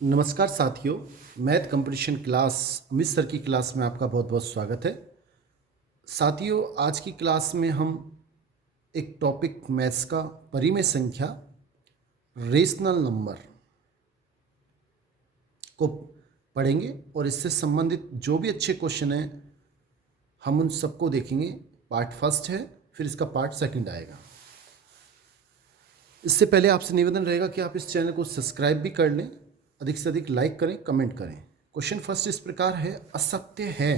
नमस्कार साथियों, math competition class Amit sir की क्लास में आपका बहुत बहुत स्वागत है। साथियों, आज की क्लास में हम एक टॉपिक मैथ्स का परिमेय संख्या रेशनल नंबर को पढ़ेंगे और इससे संबंधित जो भी अच्छे क्वेश्चन हैं हम उन सबको देखेंगे। पार्ट फर्स्ट है, फिर इसका पार्ट सेकंड आएगा। इससे पहले आपसे निवेदन रहेगा कि आप इस चैनल को सब्सक्राइब भी कर लें, अधिक से अधिक लाइक करें, कमेंट करें। क्वेश्चन फर्स्ट इस प्रकार है, असत्य है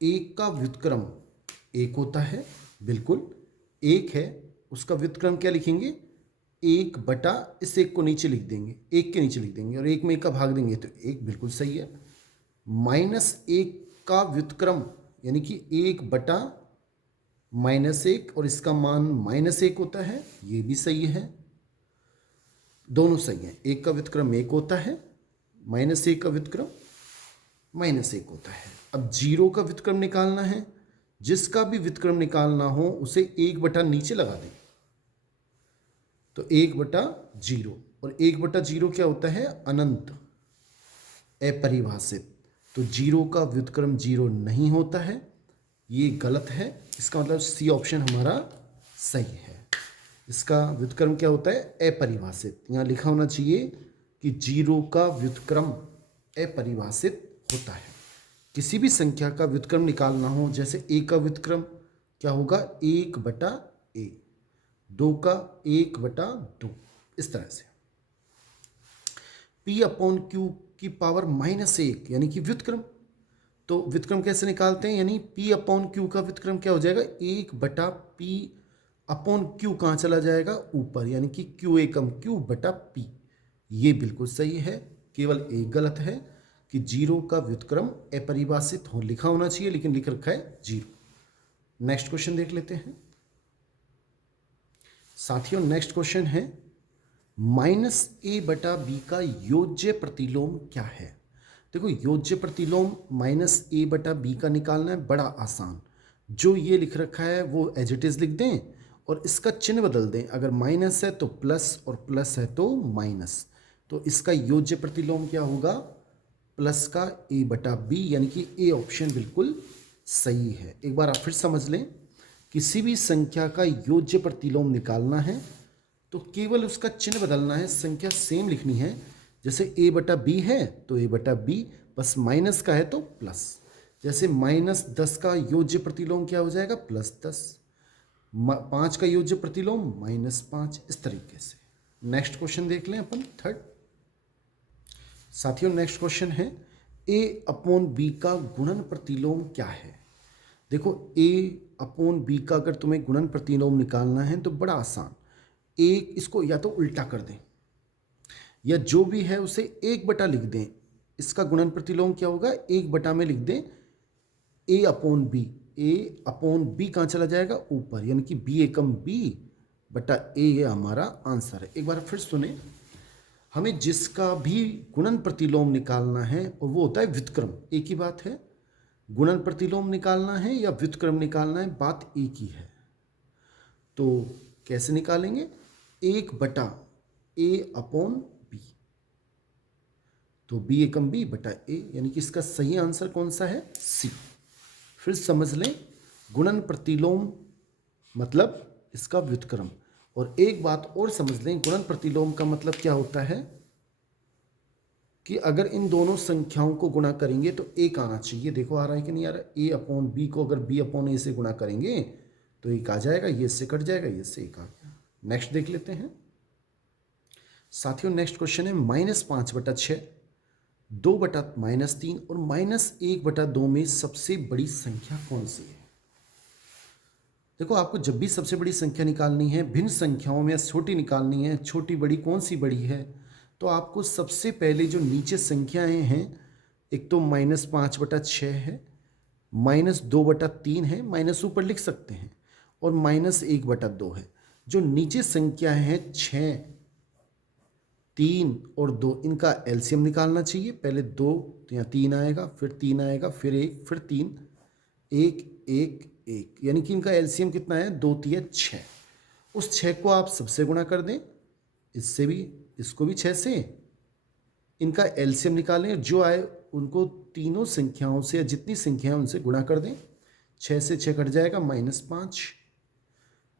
एक का व्युत्क्रम एक होता है। बिल्कुल, एक है, उसका व्युत्क्रम क्या लिखेंगे? एक बटा, इस एक को नीचे लिख देंगे, एक के नीचे लिख देंगे और एक में एक का भाग देंगे तो एक, बिल्कुल सही है। माइनस एक का व्युत्क्रम यानी कि एक बटा माइनस एक और इसका मान माइनस एक होता है, ये भी सही है। दोनों सही है। एक का व्युत्क्रम एक होता है, माइनस एक का व्युत्क्रम माइनस एक होता है। अब जीरो का व्युत्क्रम निकालना है। जिसका भी व्युत्क्रम निकालना हो उसे एक बटा नीचे लगा दें तो एक बटा जीरो, और एक बटा जीरो क्या होता है? अनंत, अपरिभाषित। तो जीरो का व्युत्क्रम जीरो नहीं होता है, ये गलत है। इसका मतलब सी ऑप्शन हमारा सही है। इसका व्युत्क्रम क्या होता है? अपरिभाषित। यहाँ लिखा होना चाहिए कि जीरो का व्युत्क्रम अपरिभाषित होता है। किसी भी संख्या का व्युत्क्रम निकालना हो, जैसे ए का व्युत्क्रम क्या होगा? एक बटा ए, दो का एक बटा दो, इस तरह से। P अपॉन क्यू की पावर माइनस एक यानी कि व्युत्क्रम। तो व्युत्क्रम कैसे निकालते हैं? यानी P अपॉन क्यू का व्युत्क्रम क्या हो जाएगा? एक बटा P अपॉन क्यू कहाँ चला जाएगा? ऊपर, यानी कि क्यू एकम क्यू बटा P। ये बिल्कुल सही है। केवल एक गलत है कि जीरो का व्युत्क्रम अपरिभाषित हो लिखा होना चाहिए, लेकिन लिख रखा है जीरो। नेक्स्ट क्वेश्चन देख लेते हैं साथियों। नेक्स्ट क्वेश्चन है, माइनस ए बटा बी का योज्य प्रतिलोम क्या है? देखो, योज्य प्रतिलोम माइनस ए बटा बी का निकालना है, बड़ा आसान। जो ये लिख रखा है वो एज इट इज लिख दें और इसका चिन्ह बदल दें। अगर माइनस है तो प्लस और प्लस है तो माइनस। तो इसका योज्य प्रतिलोम क्या होगा? प्लस का ए बटा बी, यानी कि ए ऑप्शन बिल्कुल सही है। एक बार आप फिर समझ लें, किसी भी संख्या का योज्य प्रतिलोम निकालना है तो केवल उसका चिन्ह बदलना है, संख्या सेम लिखनी है। जैसे ए बटा बी है तो ए बटा बी, बस माइनस का है तो प्लस। जैसे माइनस 10 का योज्य प्रतिलोम क्या हो जाएगा? प्लस 10। 5 का योज्य प्रतिलोम -5, इस तरीके से। नेक्स्ट क्वेश्चन देख लें अपन, थर्ड। साथियों, नेक्स्ट क्वेश्चन है, ए अपॉन बी का गुणन प्रतिलोम क्या है? देखो, ए अपॉन बी का अगर तुम्हें गुणन प्रतिलोम निकालना है तो बड़ा आसान। एक, इसको या तो उल्टा कर दें या जो भी है उसे एक बटा लिख दें। इसका गुणन प्रतिलोम क्या होगा? एक बटा में लिख दें ए अपॉन बी। ए अपॉन बी कहाँ चला जाएगा? ऊपर, यानी कि बी एकम बी बटा ए, ये हमारा आंसर है। एक बार फिर सुने, हमें जिसका भी गुणन प्रतिलोम निकालना है और वो होता है व्युत्क्रम, एक ही बात है। गुणन प्रतिलोम निकालना है या व्युत्क्रम निकालना है, बात एक ही है। तो कैसे निकालेंगे? एक बटा ए अपॉन बी, तो बी एकम बी बटा ए, यानी कि इसका सही आंसर कौन सा है? सी। फिर समझ लें, गुणन प्रतिलोम मतलब इसका व्युत्क्रम। और एक बात और समझ लें, गुणन प्रतिलोम का मतलब क्या होता है कि अगर इन दोनों संख्याओं को गुणा करेंगे तो एक आना चाहिए। देखो आ रहा है कि नहीं आ रहा? ए अपॉन बी को अगर बी अपॉन ए से गुणा करेंगे तो एक आ जाएगा, ये इससे कट जाएगा, ये इससे एक आ गया। नेक्स्ट देख लेते हैं साथियों। नेक्स्ट क्वेश्चन है, -5/6, 2/-3 और -1/2 में सबसे बड़ी संख्या कौन सी है? देखो, आपको जब भी सबसे बड़ी संख्या निकालनी है, भिन्न संख्याओं में छोटी निकालनी है, छोटी बड़ी कौन सी बड़ी है, तो आपको सबसे पहले जो नीचे संख्याएं हैं, एक तो -5/6 है, -2/3 है, माइनस ऊपर लिख सकते हैं, और -1/2 है। जो नीचे संख्या है 6, 3 और 2, इनका एलसीएम निकालना चाहिए। पहले 2 तो यहाँ 3 आएगा, फिर 3 आएगा, फिर 1, फिर 3, 1 1 1, यानी कि इनका एलसीएम कितना है? 2 3 6। उस 6 को आप सबसे गुणा कर दें, इससे भी, इसको भी 6 से, इनका एलसीएम निकालें, जो आए उनको तीनों संख्याओं से या जितनी संख्याएं उनसे गुणा कर दें। 6 से 6 कट जाएगा -5,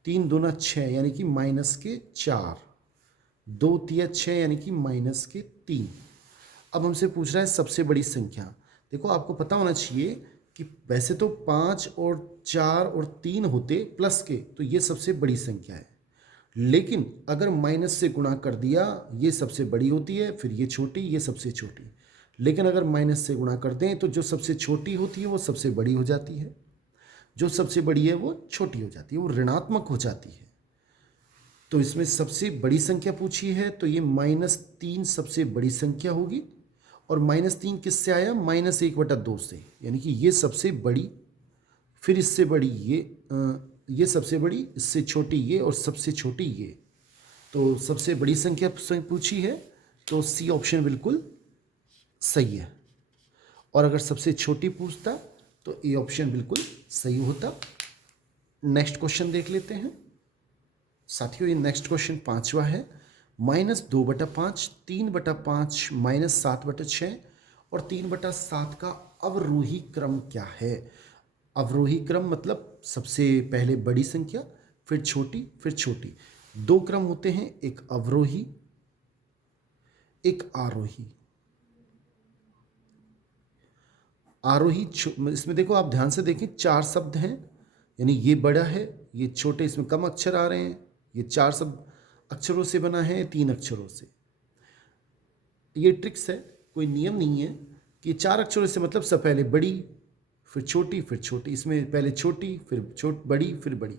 3 दूना 6 यानी कि -4, 2 तिया 6 यानी कि -3। अब हमसे पूछ रहा है सबसे बड़ी संख्या। देखो आपको पता होना चाहिए कि वैसे तो 5 और 4 और 3 होते प्लस के तो ये सबसे बड़ी संख्या है, लेकिन अगर माइनस से गुणा कर दिया ये सबसे बड़ी होती है, फिर ये छोटी, ये सबसे छोटी। लेकिन अगर माइनस से गुणा कर दें तो जो सबसे छोटी होती है वो सबसे बड़ी हो जाती है, जो सबसे बड़ी है वो छोटी हो जाती है, वो ऋणात्मक हो जाती है। तो इसमें सबसे बड़ी संख्या पूछी है तो ये -3 सबसे बड़ी संख्या होगी। और -3 किससे आया? -1/2 से, यानी कि ये सबसे बड़ी, फिर इससे बड़ी ये सबसे बड़ी, इससे छोटी ये और सबसे छोटी ये। तो सबसे बड़ी संख्या पूछी है तो सी ऑप्शन बिल्कुल सही है। और अगर सबसे छोटी पूछता तो ए ऑप्शन बिल्कुल सही होता। नेक्स्ट क्वेश्चन देख लेते हैं साथियों। ये नेक्स्ट क्वेश्चन 5वां है। -2/5, 3/5, -7/6 और 3/7 का अवरोही क्रम क्या है? अवरोही क्रम मतलब सबसे पहले बड़ी संख्या, फिर छोटी, फिर छोटी। दो क्रम होते हैं, एक अवरोही, एक आरोही। आरोही इसमें देखो आप ध्यान से देखें, 4 शब्द हैं, यानी ये बड़ा है, ये छोटे, इसमें कम अक्षर आ रहे हैं। ये 4 शब्द अक्षरों से बना है, 3 अक्षरों से। ये ट्रिक्स है, कोई नियम नहीं है कि 4 अक्षरों से मतलब सब पहले बड़ी, फिर छोटी, फिर छोटी। इसमें पहले छोटी, फिर बड़ी, फिर बड़ी।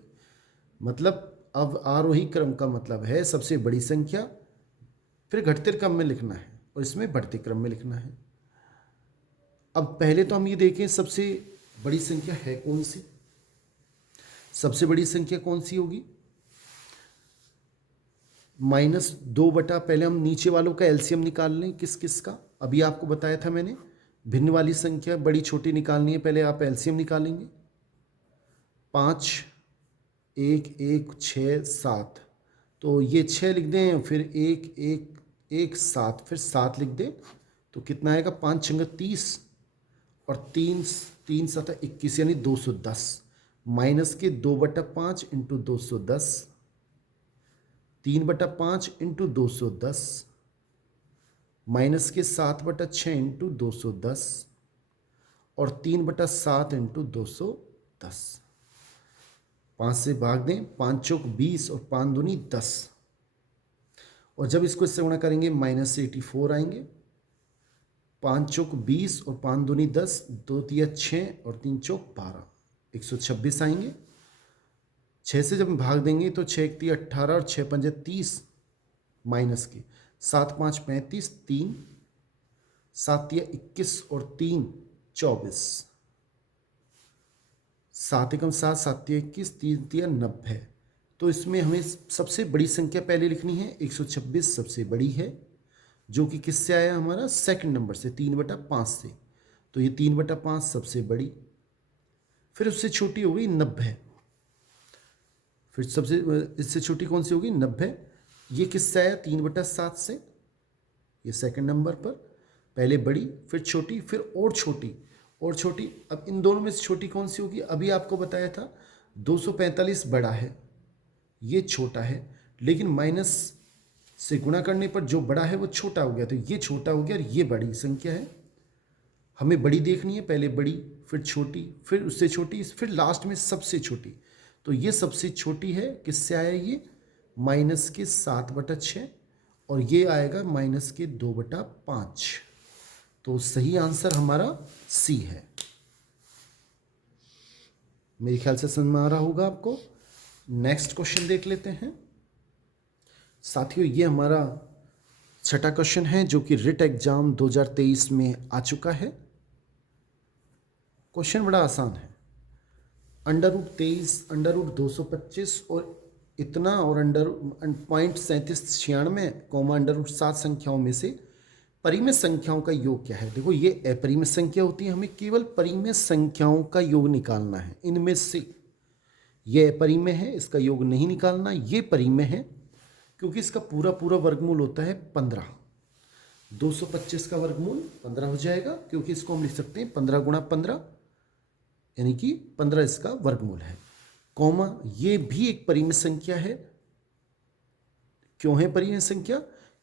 मतलब अब आरोही क्रम का मतलब है सबसे बड़ी संख्या, फिर घटते क्रम में लिखना है, और इसमें बढ़ते क्रम में लिखना है। अब पहले तो हम ये देखें सबसे बड़ी संख्या है कौन सी। सबसे बड़ी संख्या कौन सी होगी? -2 पहले हम नीचे वालों का एलसीएम निकाल लें। किस किस का? अभी आपको बताया था मैंने, भिन्न वाली संख्या बड़ी छोटी निकालनी है, पहले आप एलसीएम निकालेंगे। 5, 1, 1, 6, 7, तो ये 6 लिख दें, फिर 1, 1, 1, 7, फिर 7 लिख दें, तो कितना आएगा? 5 छंग 30 और 3 3 7 21 यानी 210। माइनस के 2/5 इंटू 210, 3/5 इंटू 210, माइनस के 7/6 इंटू 210 और 3/7 इंटू 210। 5 से भाग दें, 5 चौक 20 और 5 दूनी 10। और जब इसको इससे गुणा करेंगे -84 आएंगे। 5 चौक 20 और 5 दूनी 10, 2 तिया 6 और 3 चौक 12, 126 आएंगे। 6 से जब भाग देंगे तो 6 1 तिया 18 और 6 पंजे 30, माइनस के 7 5 35, 3 7 तिया 21 और 3 24, 7 एकम 7, 7 तिया 21, 3 तिया 90। तो इसमें हमें सबसे बड़ी संख्या पहले लिखनी है, 126 सबसे बड़ी है, जो कि किससे आया? हमारा सेकंड नंबर से, 3/5 से। तो ये 3/5 सबसे बड़ी, फिर उससे छोटी हो गई 90, फिर सबसे इससे छोटी कौन सी होगी? 90। ये किससे आया? 3/7 से, ये सेकंड नंबर पर। पहले बड़ी, फिर छोटी, फिर और छोटी और छोटी। अब इन दोनों में से छोटी कौन सी होगी? अभी आपको बताया था 245 बड़ा है, ये छोटा है, लेकिन माइनस से गुणा करने पर जो बड़ा है वो छोटा हो गया, तो ये छोटा हो गया और ये बड़ी संख्या है। हमें बड़ी देखनी है, पहले बड़ी, फिर छोटी, फिर उससे छोटी, फिर लास्ट में सबसे छोटी। तो ये सबसे छोटी है, किससे आया? ये माइनस के 7/6 और ये आएगा माइनस के 2/5। तो सही आंसर हमारा सी है। मेरे ख्याल से समझ में आ रहा होगा आपको। नेक्स्ट क्वेश्चन देख लेते हैं साथियों। ये हमारा छठा क्वेश्चन है जो कि रिट एग्जाम 2023 में आ चुका है। क्वेश्चन बड़ा आसान है। √23, √225 और इतना और .3796, √7 संख्याओं में से परिमेय संख्याओं का योग क्या है? देखो ये अपरिमेय संख्या होती है, हमें केवल परिमेय संख्याओं का योग निकालना है। इनमें से ये अपरिमेय है, इसका योग नहीं निकालना। ये परिमेय है क्योंकि इसका पूरा पूरा वर्गमूल होता है 15। 225 का वर्गमूल 15 हो जाएगा, क्योंकि इसको हम लिख सकते हैं 15 गुणा 15, यानी कि 15 इसका वर्गमूल है। कॉमा, ये भी एक परिमेय संख्या है। क्यों है परिमेय संख्या?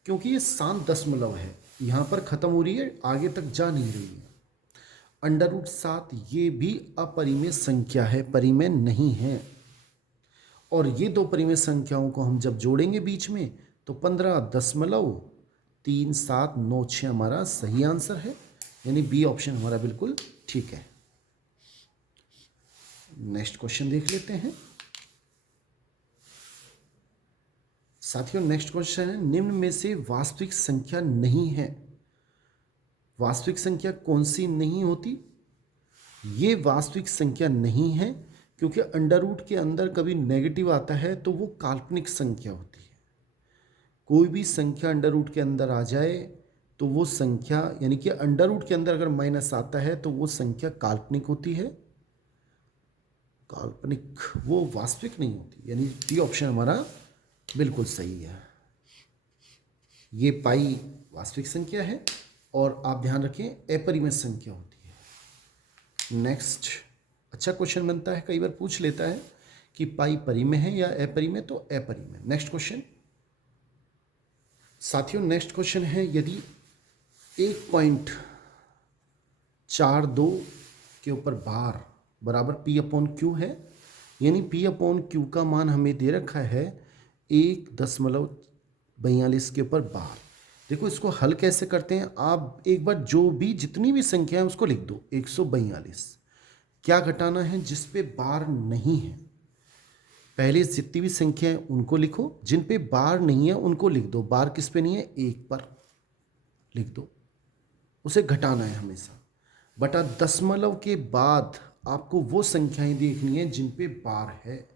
क्योंकि ये 7 दशमलव है, यहाँ पर खत्म हो रही है, आगे तक जा नहीं रही है। √7 ये भी अपरिमेय संख्या है, परिमेय नहीं है। और ये दो परिमेय संख्याओं को हम जब जोड़ेंगे बीच में, तो 15.3796 हमारा सही आंसर है, यानी बी ऑप्शन हमारा बिल्कुल ठीक है। नेक्स्ट क्वेश्चन देख लेते हैं साथियों। नेक्स्ट क्वेश्चन है, निम्न में से वास्तविक संख्या नहीं है। वास्तविक संख्या कौन सी नहीं होती? ये वास्तविक संख्या नहीं है क्योंकि अंडर रूट के अंदर कभी नेगेटिव आता है तो वो काल्पनिक संख्या होती है। कोई भी संख्या अंडर रूट के अंदर आ जाए तो वो संख्या, यानी कि अंडर रूट के अंदर अगर माइनस आता है तो वो संख्या काल्पनिक होती है, काल्पनिक, वो वास्तविक नहीं होती, यानी डी ऑप्शन हमारा बिल्कुल सही है। ये पाई वास्तविक संख्या है और आप ध्यान रखें अपरिमेय संख्या होती है। नेक्स्ट अच्छा क्वेश्चन बनता है, कई बार पूछ लेता है कि पाई परिमेय है या अपरिमेय, तो अपरिमेय। नेक्स्ट क्वेश्चन साथियों, नेक्स्ट क्वेश्चन है, यदि 1.42 के ऊपर बार बराबर P/Q है, यानी P/Q का मान हमें दे रखा है 1.42 के ऊपर बार। देखो इसको हल कैसे करते हैं, आप एक बार जो भी जितनी भी संख्या है उसको लिख दो। 142 क्या घटाना है? जिस पे बार नहीं है, पहले जितनी भी संख्या है उनको लिखो, जिन पे बार नहीं है उनको लिख दो। बार किस पे नहीं है? 1 पर लिख दो, उसे घटाना है हमेशा। बटा दशमलव के बाद आपको वो संख्याएं देखनी है जिन पे बार है।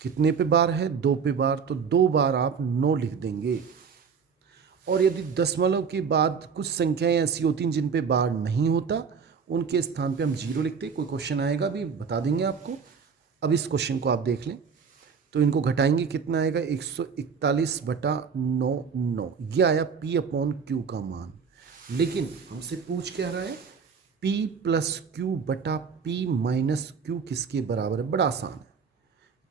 कितने पे बार है? 2 पे बार, तो 2 बार आप 9 लिख देंगे। और यदि दशमलव के बाद कुछ संख्याएं ऐसी होती हैं जिन पे बार नहीं होता, उनके स्थान पे हम 0 लिखते। कोई क्वेश्चन आएगा भी बता देंगे आपको। अब इस क्वेश्चन को आप देख लें, तो इनको घटाएंगे, कितना आएगा? 141/9 ये आया P/Q का मान। लेकिन हमसे पूछ क्या रहा है? P+Q/P-Q किसके बराबर है? बड़ा आसान है,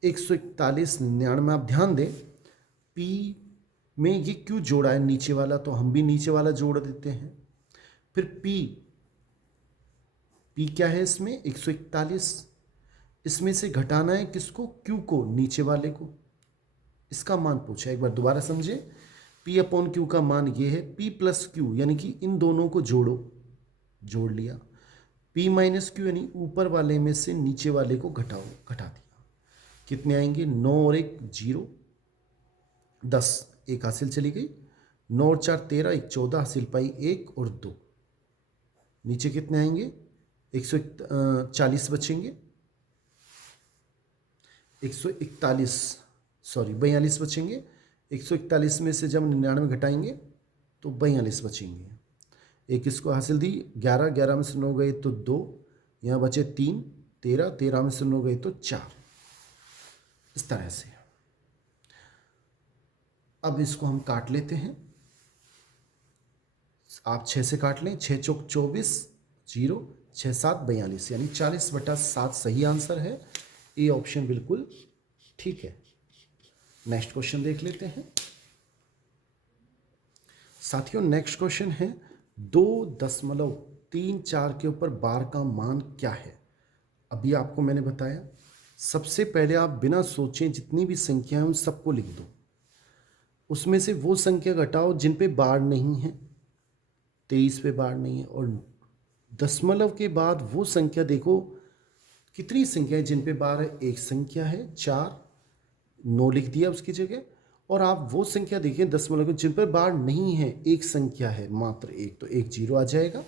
141/99। आप ध्यान दें, P में ये क्यों जोड़ा है नीचे वाला, तो हम भी नीचे वाला जोड़ देते हैं। फिर P क्या है इसमें? 141। इसमें से घटाना है किसको? Q को, नीचे वाले को। इसका मान पूछा है, एक बार दोबारा समझे। P/Q का मान ये है, P+Q यानी कि इन दोनों को जोड़ो, जोड़ लिया। P-Q यानी ऊपर वाले में से नीचे वाले को घटाओ, घटा दिया। कितने आएंगे? 9 और 1 0, 10, 1 हासिल चली गई। 9 और 4 13, 1 14 हासिल पाई, 1 और 2। नीचे कितने आएंगे? 140 बचेंगे। 141 सॉरी 42 बचेंगे। 141 में से जब 99 घटाएंगे तो 42 बचेंगे। एक इसको हासिल दी, 11, 11 में से 9 गए तो 2, यहाँ बचे 3, 13, 13 में से 9 गए तो 4। इस तरह से अब इसको हम काट लेते हैं। आप 6 से काट लें, 6 चौक 24, 0, 6 7 42, यानी 40/7 सही आंसर है। ए ऑप्शन बिल्कुल ठीक है। नेक्स्ट क्वेश्चन देख लेते हैं साथियों। नेक्स्ट क्वेश्चन है, 2.34 के ऊपर बार का मान क्या है? अभी आपको मैंने बताया, सबसे पहले आप बिना सोचे जितनी भी संख्या है उन सबको लिख दो, उसमें से वो संख्या घटाओ जिन पे बार नहीं है। 23 पे बार नहीं है। और दशमलव के बाद वो संख्या देखो, कितनी संख्या है जिन पे बार है? एक संख्या है, 4, 9 लिख दिया उसकी जगह। और आप वो संख्या देखिए दशमलव के जिन पर बार नहीं है, एक संख्या है, मात्र एक, तो 1 0 आ जाएगा।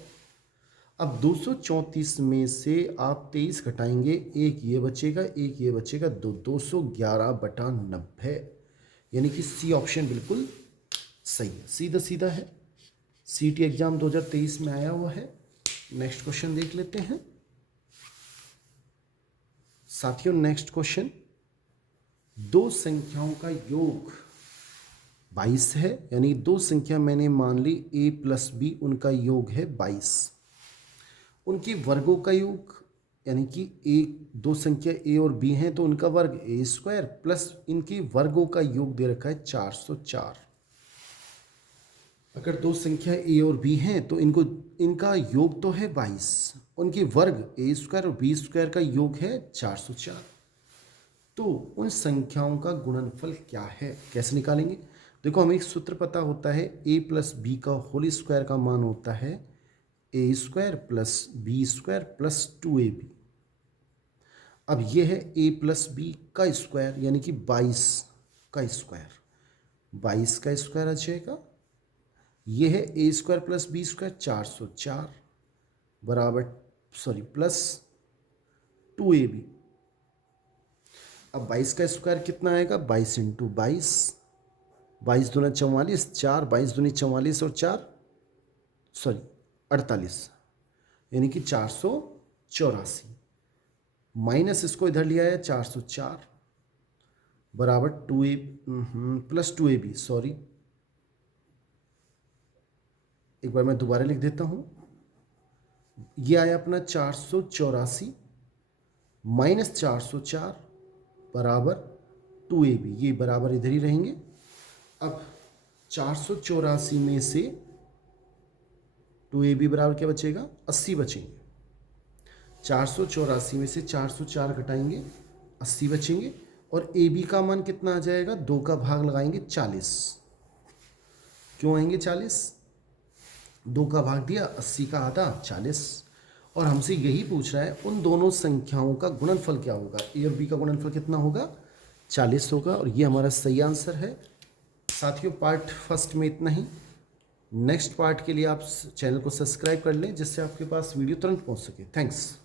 अब 234 में से आप 23 घटाएंगे, 1 ये बचेगा, 1 ये बचेगा, 211/90, यानी कि सी ऑप्शन बिल्कुल सही है, सीधा सीधा है। CT एग्जाम 2023 में आया हुआ है। नेक्स्ट क्वेश्चन देख लेते हैं साथियों। नेक्स्ट क्वेश्चन, दो संख्याओं का योग 22 है, यानी दो संख्या मैंने मान ली a प्लस बी, उनका योग है 22। उनके वर्गों का योग, यानी कि एक दो संख्या a और b हैं तो उनका वर्ग a स्क्वायर प्लस इनके वर्गों का योग दे रखा है 404। अगर दो संख्या a और b हैं तो इनका योग तो है 22, उनके वर्ग a स्क्वायर और b स्क्वायर का योग है 404। तो उन संख्याओं का गुणनफल क्या है, कैसे निकालेंगे? देखो, हमें एक सूत्र पता होता है, a प्लस बी का होल स्क्वायर का मान होता है a square plus B square plus 2ab। अब ये है a प्लस बी का स्क्वायर, यानी कि 22 का स्क्वायर, 22 का स्क्वायर आ जाएगा। ये है a square plus B square 404 बराबर प्लस 2ab। अब 22 का स्क्वायर कितना आएगा? 22 इंटू 22, 22 दूना 44, 4 22 दूनी 44 और 4 48, यानी कि 484 माइनस इसको इधर लिया है 404 बराबर प्लस 2ab। सॉरी, एक बार मैं दोबारा लिख देता हूँ। ये आया अपना 484 माइनस 404 बराबर 2ab, ये बराबर इधर ही रहेंगे। अब 484 में से 2ab बराबर क्या बचेगा? 80 बचेंगे। 484 में से 404 घटाएंगे, 80 बचेंगे। और ab का मान कितना आ जाएगा? 2 का भाग लगाएंगे 40। क्यों आएंगे 40? 2 का भाग दिया, 80 का आधा 40। और हमसे यही पूछ रहा है उन दोनों संख्याओं का गुणनफल क्या होगा। ए और बी का गुणनफल कितना होगा? 40 होगा, और ये हमारा सही आंसर है। साथियों, पार्ट फर्स्ट में इतना ही। नेक्स्ट पार्ट के लिए आप चैनल को सब्सक्राइब कर लें, जिससे आपके पास वीडियो तुरंत पहुंच सके। थैंक्स।